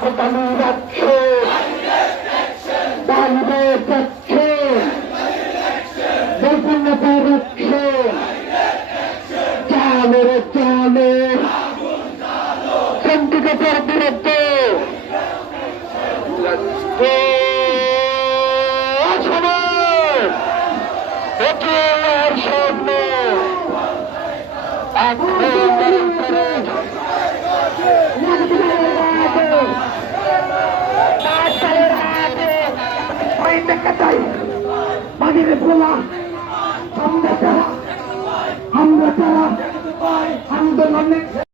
চালু রাখছে direct action বৈষম্যতা রাখছে চালে রে চালে সিন্ডিকেটের বিরুদ্ধে আমরা তারা আন্দোলনে